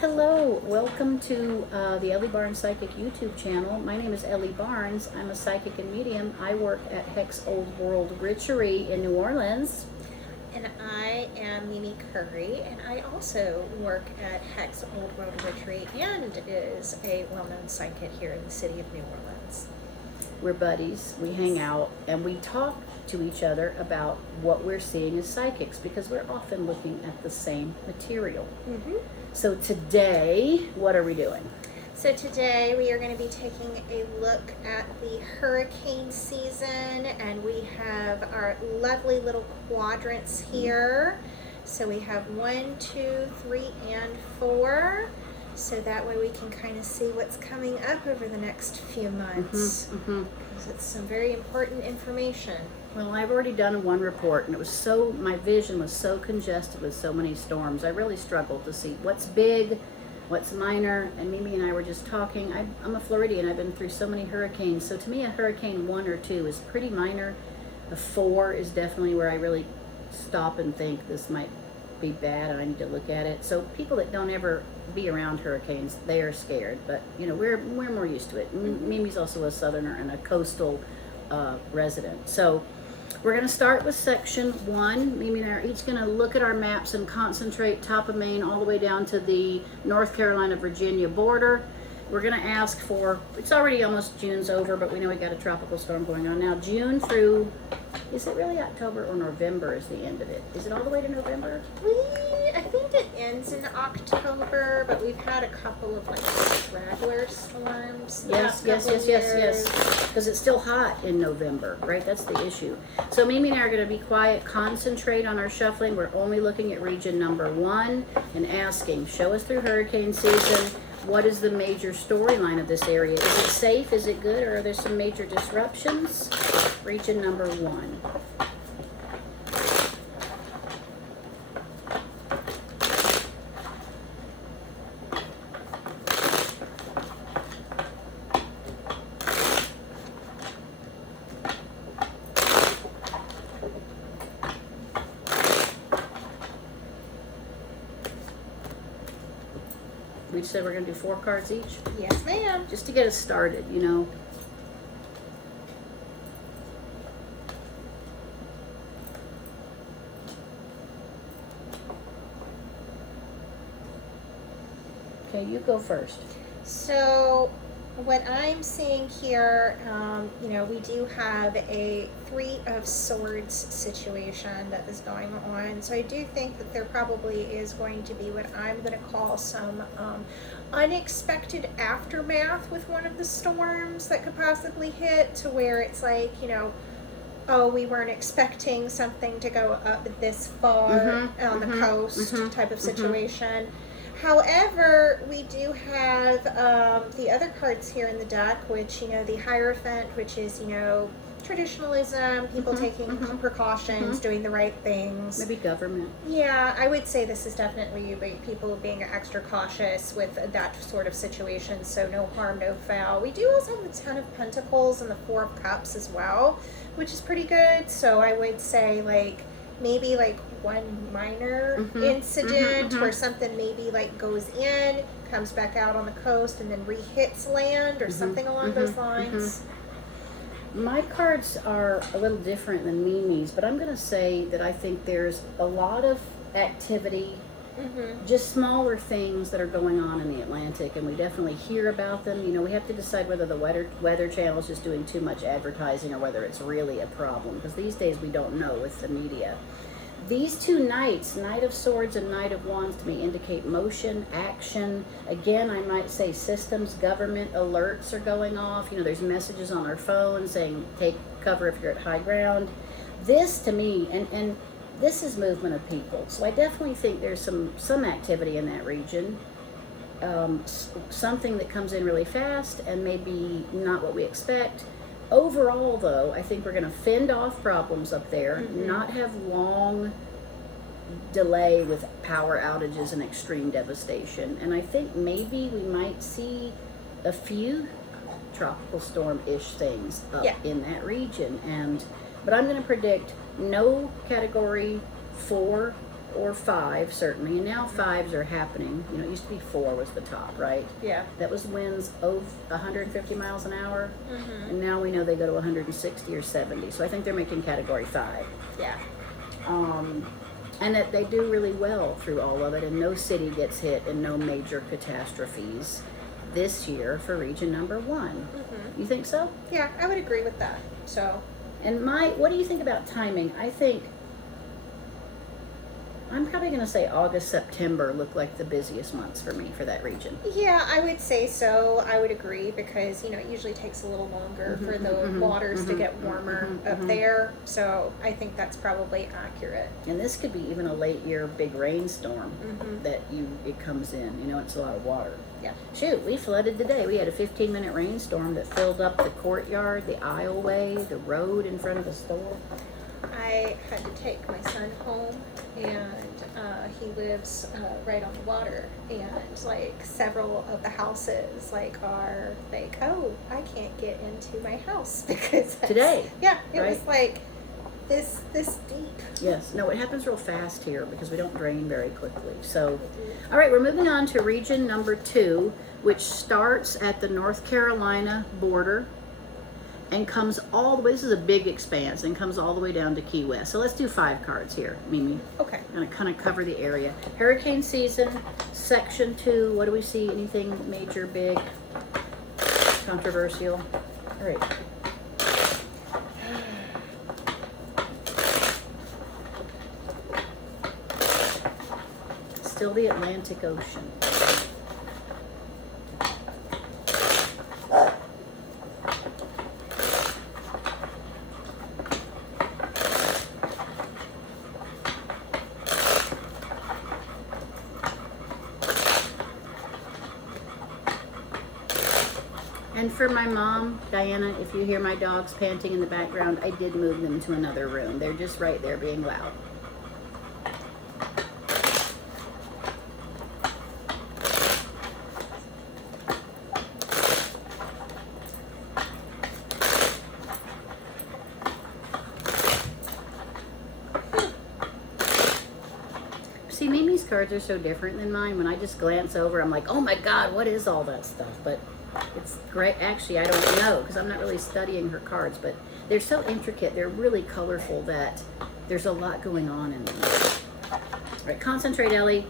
Hello, welcome to the Ellie Barnes Psychic YouTube channel. My name is Ellie Barnes. I'm a psychic and medium. I work at Hex Old World Witchery in New Orleans. And I am Mimi Curry, and I also work at Hex Old World Witchery and is a well-known psychic here in the city of New Orleans. We're buddies. We hang out and we talk to each other about what we're seeing as psychics because we're often looking at the same material. So today, what are we doing? So today we are going to be taking a look at the hurricane season, and we have our lovely little quadrants here. So we have 1, 2, 3, and 4. So that way we can kind of see what's coming up over the next few months. Because it's some very important information. Well, I've already done one report, and my vision was so congested with so many storms. I really struggled to see what's big, what's minor, and Mimi and I were just talking. I'm a Floridian. I've been through so many hurricanes. So to me, a hurricane 1 or 2 is pretty minor. A 4 is definitely where I really stop and think this might be bad and I need to look at it. So people that don't ever be around hurricanes, they are scared. But we're more used to it. Mimi's also a southerner and a coastal resident. So we're going to start with section 1. Mimi and I are each going to look at our maps and concentrate top of Maine all the way down to the North Carolina-Virginia border. We're going to ask for, it's already almost June's over, but we know we got a tropical storm going on now. June through, is it really October or November is the end of it? Is it all the way to November? I think it ends in October, but we've had a couple of straggler storms. Yes. Because it's still hot in November, right? That's the issue. So Mimi and I are going to be quiet, concentrate on our shuffling. We're only looking at region number 1 and asking, show us through hurricane season. What is the major storyline of this area? Is it safe? Is it good? Or are there some major disruptions? Region number 1. We said we're going to do 4 cards each? Yes, ma'am. Just to get us started, Okay, you go first. So what I'm seeing here, we do have a 3 of Swords situation that is going on. So I do think that there probably is going to be what I'm going to call some unexpected aftermath with one of the storms that could possibly hit, to where it's like, oh, we weren't expecting something to go up this far on the coast type of situation. However, we do have the other cards here in the deck, which, the Hierophant, which is, traditionalism, people taking precautions, doing the right things. Maybe government. Yeah, I would say this is definitely people being extra cautious with that sort of situation, so no harm, no foul. We do also have the 10 of Pentacles and the 4 of Cups as well, which is pretty good. So I would say, maybe one minor incident where something maybe goes in, comes back out on the coast, and then re-hits land or something along those lines. My cards are a little different than Mimi's, but I'm going to say that I think there's a lot of activity, just smaller things that are going on in the Atlantic, and we definitely hear about them. We have to decide whether the Weather Channel is just doing too much advertising or whether it's really a problem, because these days we don't know with the media. These 2 knights, Knight of Swords and Knight of Wands, to me indicate motion, action. Again, I might say systems, government alerts are going off. There's messages on our phone saying take cover if you're at high ground. This to me, and this is movement of people. So I definitely think there's some activity in that region. Something that comes in really fast and maybe not what we expect. Overall, though, I think we're going to fend off problems up there, not have long delay with power outages and extreme devastation. And I think maybe we might see a few tropical storm-ish things up in that region. But I'm going to predict no category 4 or 5 certainly, and now 5s are happening. You know, it used to be 4 was the top, right? Yeah. That was winds over 150 miles an hour, Mm-hmm. and now we know they go to 160 or 70. So I think they're making Category 5. Yeah. And that they do really well through all of it, and no city gets hit, and no major catastrophes this year for region number 1. Mm-hmm. You think so? Yeah, I would agree with that. So, And what do you think about timing? I think I'm probably going to say August, September look like the busiest months for me for that region. yeah, I would say so. I would agree because, you know, it usually takes a little longer for the waters to get warmer up there. So I think that's probably accurate. And this could be even a late year big rainstorm Mm-hmm. that it comes in. You know, it's a lot of water. Yeah. Shoot, we flooded today. We had a 15-minute rainstorm that filled up the courtyard, the aisleway, the road in front of the store. I had to take my son home, and he lives right on the water, and like several of the houses are like, oh, I can't get into my house because Today, yeah, it right? was like this deep. Yes. No, it happens real fast here because we don't drain very quickly. So, all right, we're moving on to region number 2, which starts at the North Carolina border and comes all the way, this is a big expanse, and comes all the way down to Key West. So let's do 5 cards here, Mimi. Okay. I'm gonna kind of cover the area. Hurricane season, section 2, what do we see? Anything major, big, controversial? All right. Still the Atlantic Ocean. And for my mom, Diana, if you hear my dogs panting in the background, I did move them to another room. They're just right there being loud. See, Mimi's cards are so different than mine. When I just glance over, I'm like, oh my God, what is all that stuff? But it's great. Actually, I don't know because I'm not really studying her cards, but they're so intricate. They're really colorful that there's a lot going on in them. All right, concentrate, Ellie.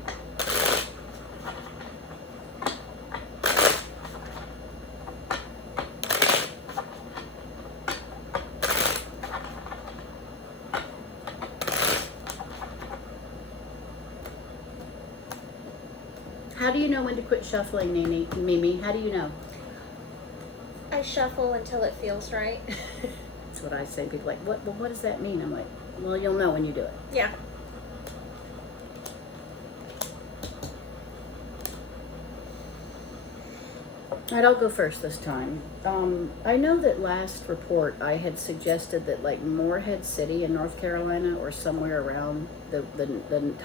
How do you know when to quit shuffling, Mimi? How do you know? I shuffle until it feels right. That's what I say. People are like, what? Well, what does that mean? I'm like, well, you'll know when you do it. Yeah. All right, I'll go first this time. I know that last report I had suggested that like Morehead City in North Carolina or somewhere around the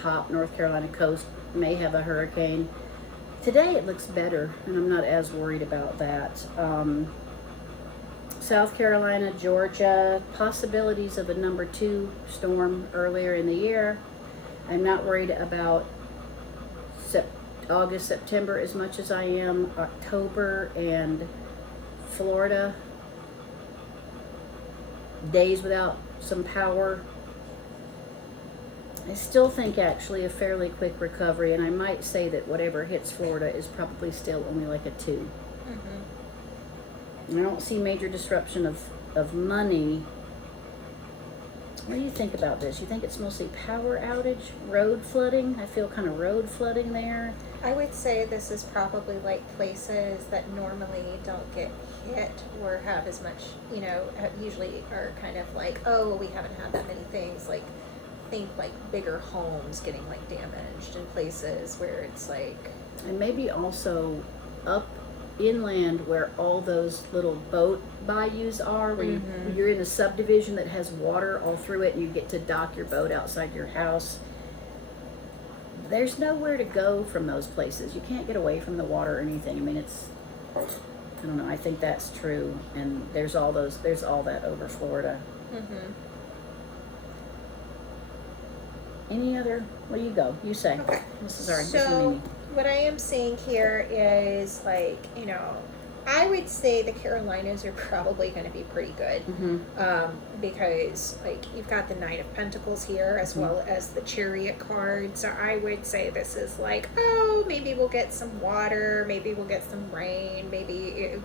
top North Carolina coast may have a hurricane. Today it looks better, and I'm not as worried about that. South Carolina, Georgia, possibilities of a number 2 storm earlier in the year. I'm not worried about August, September as much as I am October and Florida. Days without some power. I still think actually a fairly quick recovery, and I might say that whatever hits Florida is probably still only like a 2. Mm-hmm. I don't see major disruption of money. What do you think about this? You think it's mostly power outage, road flooding? I feel kind of road flooding there. I would say this is probably like places that normally don't get hit or have as much, you know, usually are kind of like, oh, we haven't had that many things. Like, think like bigger homes getting like damaged in places where it's like. And maybe also up inland where all those little boat bayous are, where you're in a subdivision that has water all through it and you get to dock your boat outside your house. There's nowhere to go from those places. You can't get away from the water or anything. I mean, I don't know, I think that's true. And there's all that over Florida. Mm-hmm. Any other? Well, you go. You say. Okay. This is this is So Mimi. what I am seeing here is like, I would say the Carolinas are probably going to be pretty good. Because like you've got the Knight of Pentacles here as well as the Chariot card. So I would say this is like, oh, maybe we'll get some water, maybe we'll get some rain,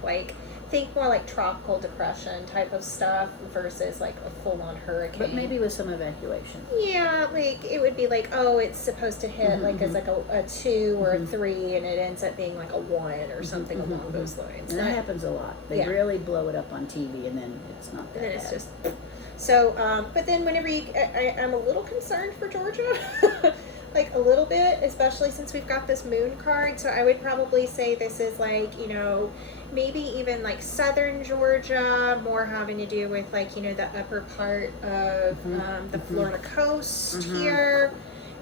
like think more like tropical depression type of stuff versus like a full-on hurricane. But maybe with some evacuation. Yeah, like it would be like, oh, it's supposed to hit like as like a 2 or a 3, and it ends up being like a 1 or something along those lines. And that happens a lot. They really blow it up on TV, and then it's not that And then bad. it's just so. But then whenever I'm a little concerned for Georgia, like a little bit, especially since we've got this moon card. So I would probably say this is like, maybe even like southern Georgia, more having to do with like, the upper part of the Florida coast here,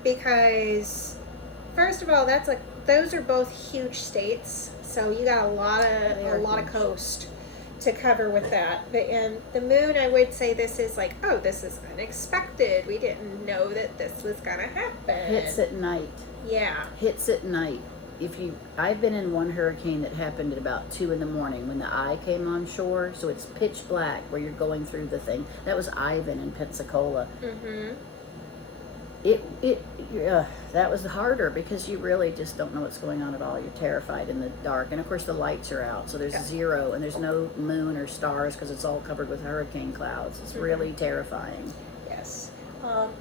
because first of all, that's like, those are both huge states. So you got a lot of coast to cover with that. But in the moon, I would say this is like, oh, this is unexpected. We didn't know that this was gonna happen. Hits at night. Yeah. Hits at night. I've been in one hurricane that happened at about 2 in the morning when the eye came on shore, so it's pitch black where you're going through the thing. That was Ivan in Pensacola. That was harder because you really just don't know what's going on at all. You're terrified in the dark, and of course the lights are out, so there's zero, and there's no moon or stars because it's all covered with hurricane clouds. It's really terrifying. Yes,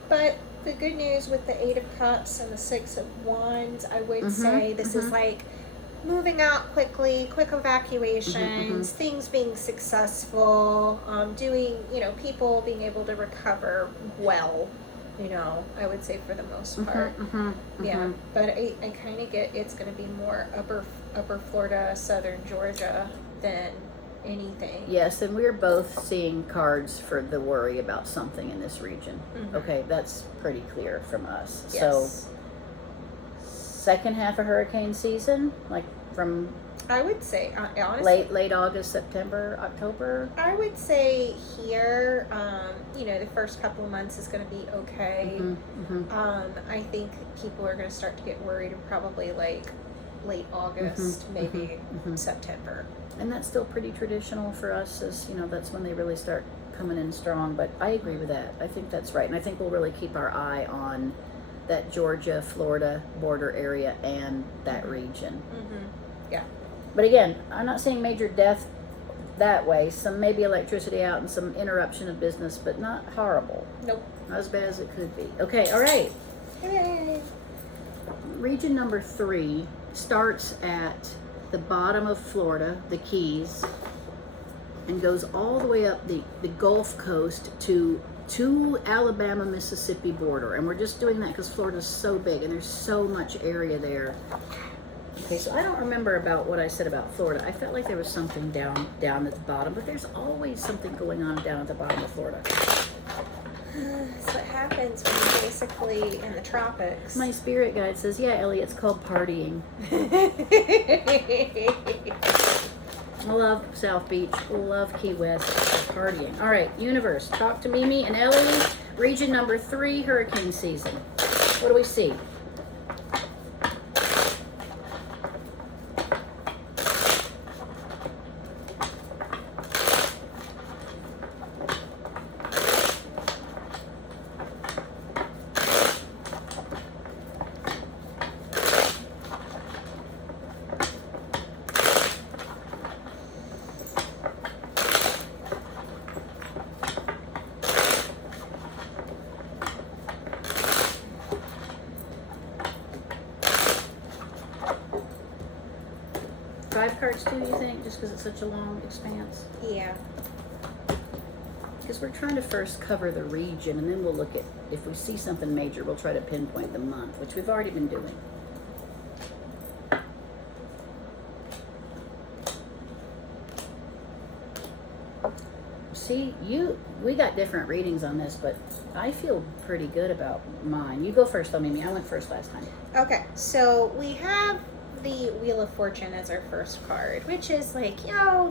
but the good news with the 8 of Cups and the 6 of Wands, I would say this is like moving out quickly, quick evacuations, things being successful, doing, people being able to recover well. I would say for the most part. Yeah, but I kind of get it's going to be more upper Florida, southern Georgia than anything. Yes, and we're both seeing cards for the worry about something in this region. Okay, that's pretty clear from us. Yes. So, second half of hurricane season, like from I would say, honestly, late August, September, October. I would say here, the first couple of months is going to be okay. I think people are going to start to get worried in probably like late August, maybe September. And that's still pretty traditional for us, as that's when they really start coming in strong. But I agree with that. I think that's right, and I think we'll really keep our eye on that Georgia, Florida border area and that region. Yeah. But again, I'm not saying major death that way. Some maybe electricity out and some interruption of business, but not horrible. Nope. Not as bad as it could be. Okay, all right. Yay. Region number 3 starts at the bottom of Florida, the Keys, and goes all the way up the Gulf Coast to Alabama, Mississippi border. And we're just doing that because Florida's so big and there's so much area there. Okay, so I don't remember about what I said about Florida. I felt like there was something down at the bottom, but there's always something going on down at the bottom of Florida. That's what happens when you're basically in the tropics. My spirit guide says, yeah, Ellie, it's called partying. I love South Beach, love Key West, partying. All right, universe, talk to Mimi and Ellie. Region number 3, hurricane season. What do we see? Five cards too, you think, just because it's such a long expanse? Yeah. Because we're trying to first cover the region, and then we'll look at, if we see something major, we'll try to pinpoint the month, which we've already been doing. See, we got different readings on this, but I feel pretty good about mine. You go first though, Mimi. I went first last time. Okay, so we have the Wheel of Fortune as our first card, which is like,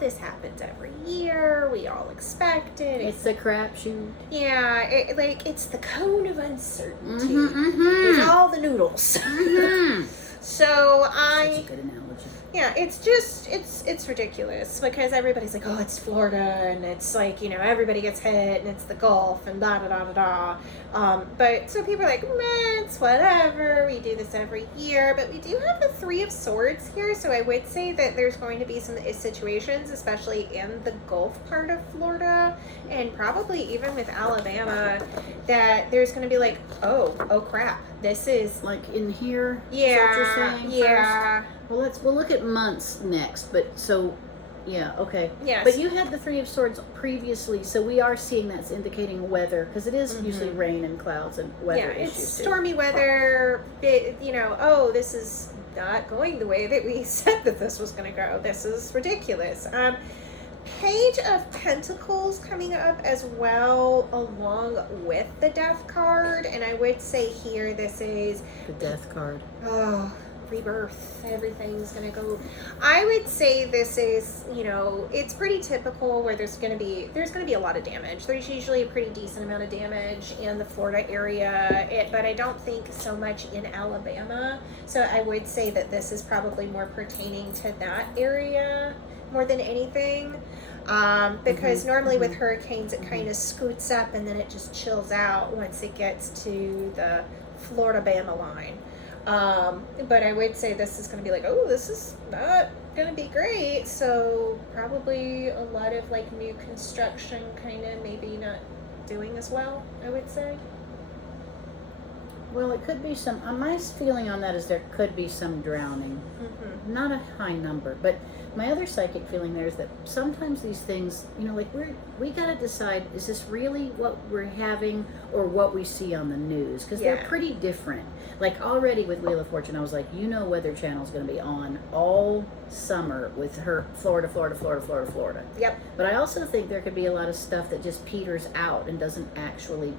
this happens every year. We all expect it. It's a crapshoot. Yeah, it's the cone of uncertainty Mm-hmm. with all the noodles. Mm-hmm. So Such a good analogy. yeah, it's just it's ridiculous because everybody's like, oh, it's Florida, and it's like, everybody gets hit, and it's the Gulf, and da da da da da. But so people are like, man, it's whatever. We do this every year, but we do have the Three of Swords here, so I would say that there's going to be some situations, especially in the Gulf part of Florida, and probably even with Alabama, that there's going to be like, oh crap, this is Like in here. Is that yeah, what you're saying yeah. first? Well, we'll look at months next. But so, yeah, okay. Yes. But you had the Three of Swords previously, so we are seeing that's indicating weather because it is usually rain and clouds and weather Yeah, issues. it's too. stormy weather. This is not going the way that we said that this was going to go. This is ridiculous. Page of Pentacles coming up as well, along with the Death card, and I would say here this is The Death card. rebirth. Everything's gonna go. I would say this is, it's pretty typical where there's gonna be a lot of damage. There's usually a pretty decent amount of damage in the Florida area, but I don't think so much in Alabama. So I would say that this is probably more pertaining to that area more than anything. Because normally with hurricanes it kind of scoots up and then it just chills out once it gets to the Florida-Bama line. But I would say this is going to be like, this is not going to be great. So probably a lot of like new construction kind of maybe not doing as well, I would say. Well, it could be some. My feeling on that is there could be some drowning. Mm-hmm. Not a high number, but my other psychic feeling there is that sometimes these things, like we got to decide, is this really what we're having or what we see on the news? Because they're Yeah. pretty different. Like already with Wheel of Fortune, I was like, Weather Channel's going to be on all summer with her Florida. Yep. But I also think there could be a lot of stuff that just peters out and doesn't actually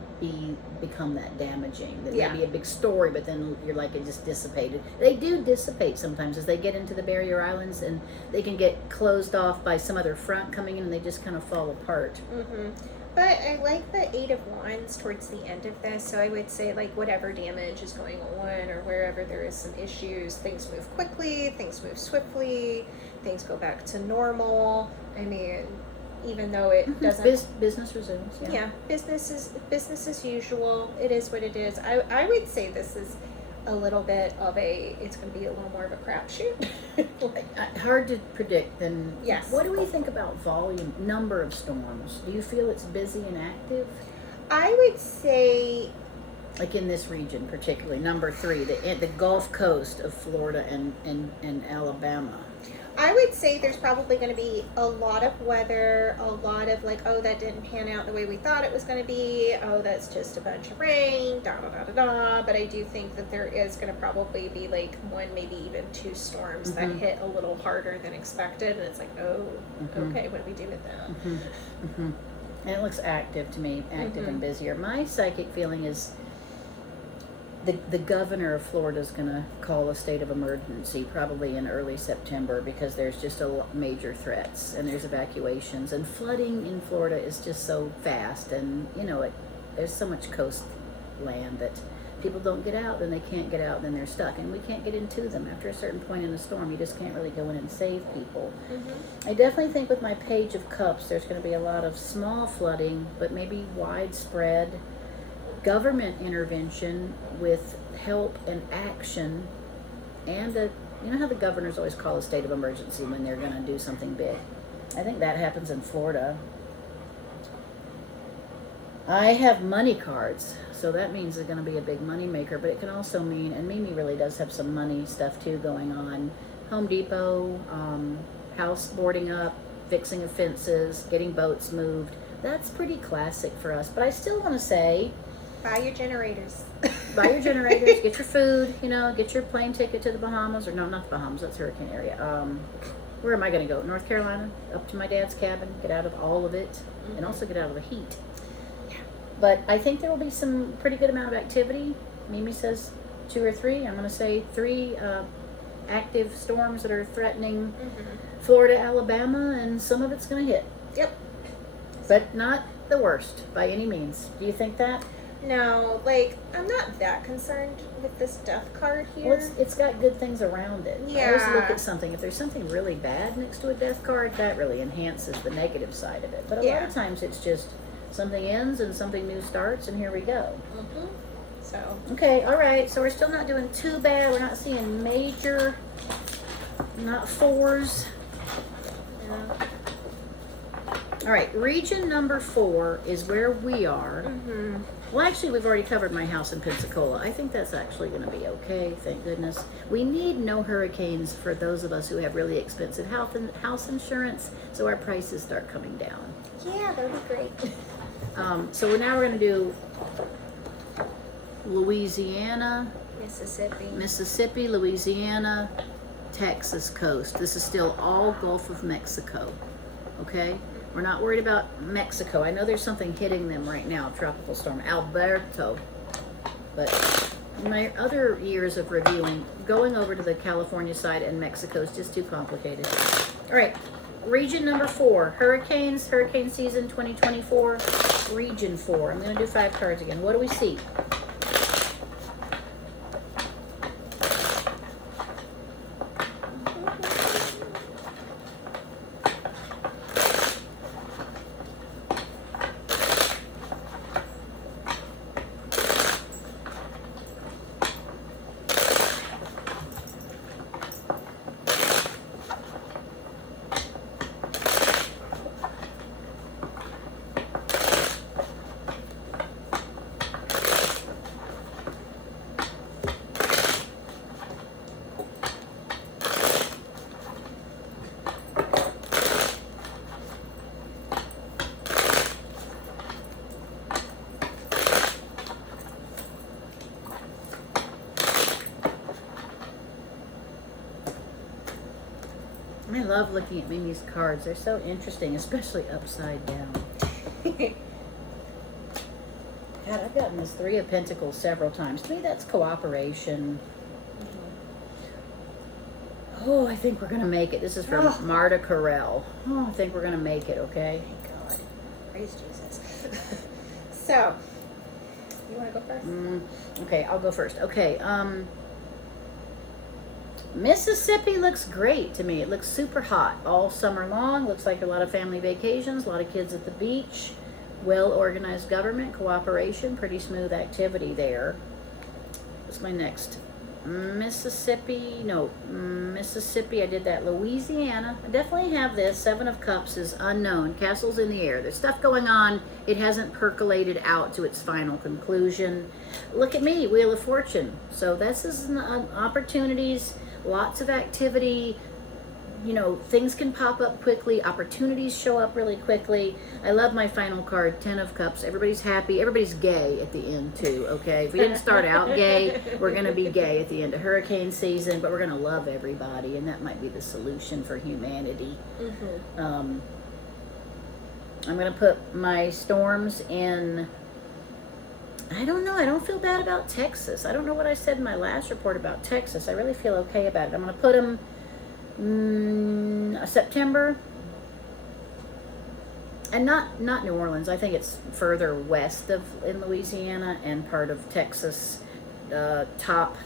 become that damaging. That Yeah. may be a big story, but then you're like, it just dissipated. They do dissipate sometimes as they get into the barrier islands, and they can get closed off by some other front coming in, and they just kind of fall apart. Mm-hmm. But I like the Eight of Wands towards the end of this, so I would say like whatever damage is going on or wherever there is some issues, things move quickly, things move swiftly, things go back to normal. I mean, even though it doesn't... Business resumes, yeah. Yeah, business as usual. It is what it is. I would say this is a little bit of it's going to be a little more of a crapshoot. Hard to predict. Then Yes. What do we think about volume, number of storms? Do you feel it's busy and active? I would say, Like in this region, particularly number 3, the Gulf Coast of Florida and Alabama. I would say there's probably going to be a lot of weather, a lot of like, that didn't pan out the way we thought it was going to be. That's just a bunch of rain, da da da da da. But I do think that there is going to probably be like one, maybe even 2 storms that hit a little harder than expected. And it's like, okay, what do we do with that? And it looks active to me, active and busier. My psychic feeling is the governor of Florida is going to call a state of emergency probably in early September because there's just major threats and there's evacuations and flooding in Florida is just so fast, and there's so much coastland that people don't get out, then they can't get out, then they're stuck, and we can't get into them. After a certain point in the storm, you just can't really go in and save people. I definitely think with my Page of Cups there's going to be a lot of small flooding, but maybe widespread government intervention with help and action, and how the governors always call a state of emergency when they're going to do something big. I think that happens in Florida. I have money cards, so that means it's going to be a big money maker, but it can also mean, and Mimi really does have some money stuff too going on, Home Depot, house boarding up, fixing of fences, getting boats moved. That's pretty classic for us, but I still want to say, Buy your generators. buy your generators, get your food, get your plane ticket to the Bahamas, or no, not the Bahamas, that's hurricane area. Where am I going to go? North Carolina, up to my dad's cabin, get out of all of it, and also get out of the heat. But I think there will be some pretty good amount of activity. Mimi says 2 or 3. I'm going to say 3 active storms that are threatening Mm-hmm. Florida, Alabama, and some of it's going to hit. Yep. But not the worst by any means. Do you think that? No, like, I'm not that concerned with this death card here. Well, it's got good things around it. I always look Yeah. at something. If there's something really bad next to a death card, that really enhances the negative side of it. But a lot Yeah. of times it's just something ends and something new starts, and here we go. Mm-hmm. So, Okay, all right. So we're still not doing too bad. We're not seeing major, not fours. yeah. All right, region number 4 is where we are. Mm-hmm. Well, actually, we've already covered my house in Pensacola. I think that's actually going to be okay, thank goodness. We need no hurricanes for those of us who have really expensive house insurance, so our prices start coming down. Yeah, that would be great. So now we're going to do Louisiana, Mississippi, Louisiana, Texas coast. This is still all Gulf of Mexico, okay? We're not worried about Mexico. I know there's something hitting them right now, tropical storm Alberto. But in my other years of reviewing, going over to the California side and Mexico is just too complicated. All right, region number 4, hurricanes, hurricane season 2024, region 4. I'm going to do 5 cards again. What do we see? I love looking at Mimi's cards. They're so interesting, especially upside down. God, I've gotten this 3 of Pentacles several times. To me, that's cooperation. Oh, I think we're going to make it. This is from Marta Carell. Oh, I think we're going to make it, okay? Thank God. Praise Jesus. So, you want to go first? Okay, I'll go first. Okay, Mississippi looks great to me. It looks super hot all summer long. Looks like a lot of family vacations, a lot of kids at the beach, well-organized government, cooperation, pretty smooth activity there. What's my next? Mississippi, I did that. Louisiana, I definitely have this. 7 of Cups is unknown. Castle's in the air. There's stuff going on. It hasn't percolated out to its final conclusion. Look at me, Wheel of Fortune. So this is opportunities, lots of activity. You know, things can pop up quickly. Opportunities show up really quickly. I love my final card, 10 of Cups. Everybody's happy. Everybody's gay at the end, too, okay? If we didn't start out gay, we're going to be gay at the end of hurricane season, but we're going to love everybody, and that might be the solution for humanity. Mm-hmm. I'm going to put my storms in... I don't know. I don't feel bad about Texas. I don't know what I said in my last report about Texas. I really feel okay about it. I'm going to put them... September, and not New Orleans. I think it's further west in Louisiana and part of Texas. Top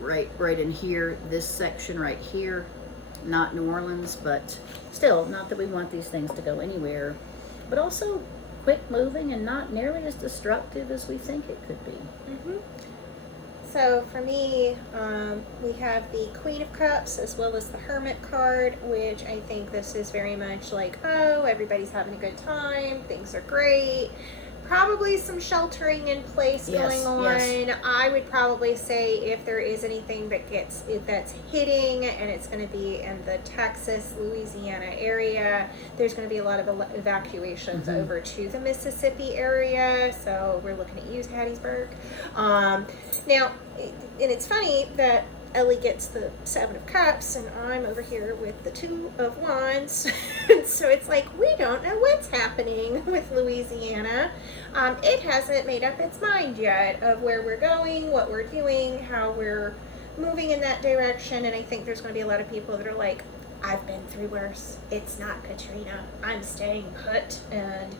right in here. This section right here, not New Orleans, but still, not that we want these things to go anywhere, but also quick moving and not nearly as destructive as we think it could be. Mm-hmm. So for me, we have the Queen of Cups as well as the Hermit card, which I think this is very much like, oh, everybody's having a good time, things are great. Probably some sheltering in place going on. Yes. I would probably say if there is anything that's hitting and it's going to be in the Texas, Louisiana area, there's going to be a lot of evacuations over to the Mississippi area. So we're looking at you, Hattiesburg. Now, and it's funny that Ellie gets the 7 of Cups and I'm over here with the 2 of Wands. So it's like, we don't know what's happening with Louisiana. It hasn't made up its mind yet of where we're going, what we're doing, how we're moving in that direction, and I think there's going to be a lot of people that are like, I've been through worse. It's not Katrina. I'm staying put. And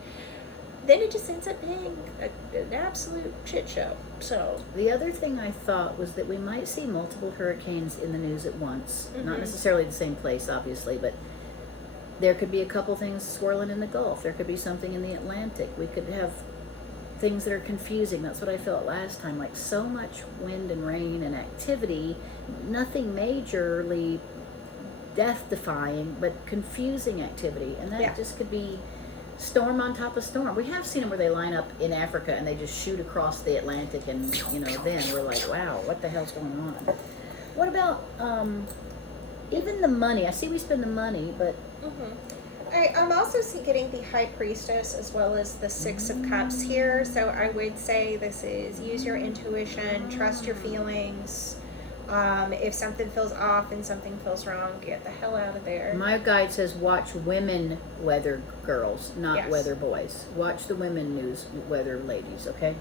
then it just ends up being an absolute shit show. So The other thing I thought was that we might see multiple hurricanes in the news at once. Not Mhm. necessarily the same place, obviously, but there could be a couple things swirling in the Gulf. There could be something in the Atlantic. We could have things that are confusing. That's what I felt last time. Like so much wind and rain and activity, nothing majorly death-defying, but confusing activity. And that Yeah. just could be storm on top of storm. We have seen them where they line up in Africa and they just shoot across the Atlantic, and then we're like, wow, what the hell's going on? What about even the money? I see we spend the money, but I'm also getting the High Priestess as well as the Six of Cups here. So I would say this is use your intuition, trust your feelings. If something feels off and something feels wrong, get the hell out of there. my guide says watch women weather girls, not Yes. weather boys. Watch the women news weather ladies, okay?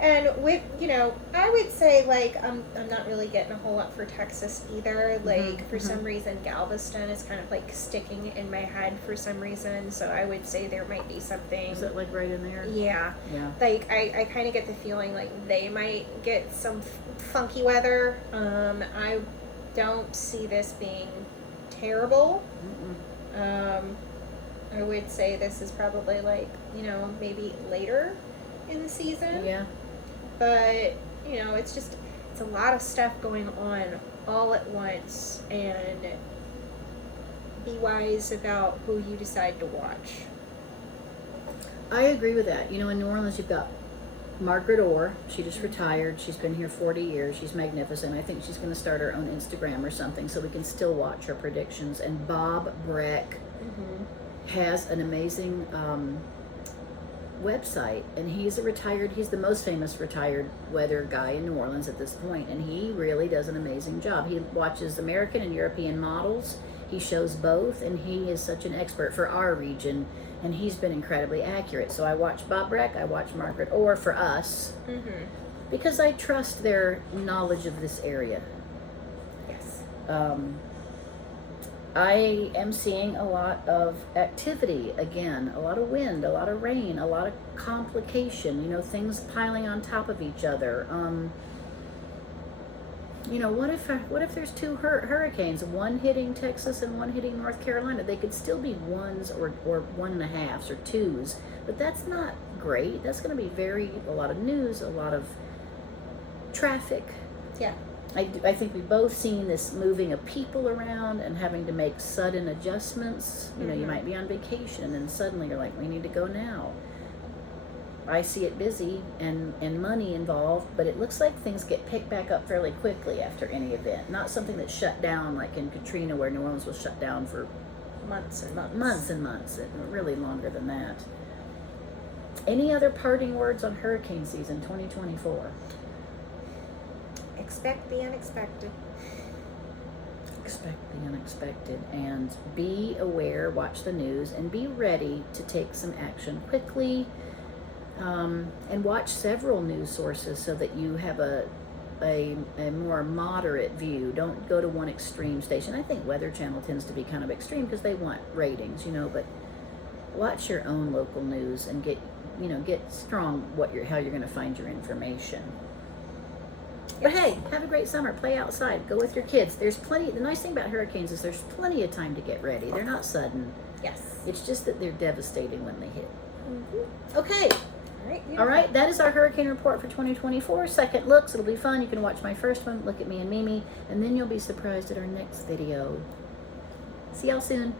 And with, I would say, like, I'm not really getting a whole lot for Texas either. Like, for some reason, Galveston is kind of, like, sticking in my head for some reason. So I would say there might be something. Is it like right in there? Yeah. Yeah. Like, I kind of get the feeling like they might get some funky weather. I don't see this being terrible. I would say this is probably, like, maybe later in the season. Yeah. But, it's a lot of stuff going on all at once, and be wise about who you decide to watch. I agree with that. In New Orleans, you've got Margaret Orr. She just retired. She's been here 40 years. She's magnificent. I think she's going to start her own Instagram or something so we can still watch her predictions. And Bob Breck has an amazing website, and he's the most famous retired weather guy in New Orleans at this point, and he really does an amazing job. He watches American and European models. He shows both, and he is such an expert for our region, and he's been incredibly accurate. So I watch Bob Breck, I watch Margaret Orr for us, because I trust their knowledge of this area. Yes. I am seeing a lot of activity again, a lot of wind, a lot of rain, a lot of complication, things piling on top of each other. What if there's two hurricanes, one hitting Texas and one hitting North Carolina? They could still be ones or 1.5s or 2s, but that's not great. That's going to be a lot of news, a lot of traffic. Yeah. I think we've both seen this moving of people around and having to make sudden adjustments. You might be on vacation and suddenly you're like, we need to go now. I see it busy and money involved, but it looks like things get picked back up fairly quickly after any event. Not something that's shut down like in Katrina, where New Orleans was shut down for Months and months. months and months, and really longer than that. Any other parting words on hurricane season 2024? Expect the unexpected. Expect the unexpected, and be aware, watch the news, and be ready to take some action quickly, and watch several news sources so that you have a more moderate view. Don't go to one extreme station. I think Weather Channel tends to be kind of extreme because they want ratings, but watch your own local news and get strong how you're going to find your information. But hey, have a great summer. Play outside. Go with your kids. There's plenty. The nice thing about hurricanes is there's plenty of time to get ready. They're not sudden. Yes. It's just that they're devastating when they hit. All Okay. right. All Beautiful. right. That is our hurricane report for 2024. Second looks. It'll be fun. You can watch my first one. Look at me and Mimi. And then you'll be surprised at our next video. See y'all soon.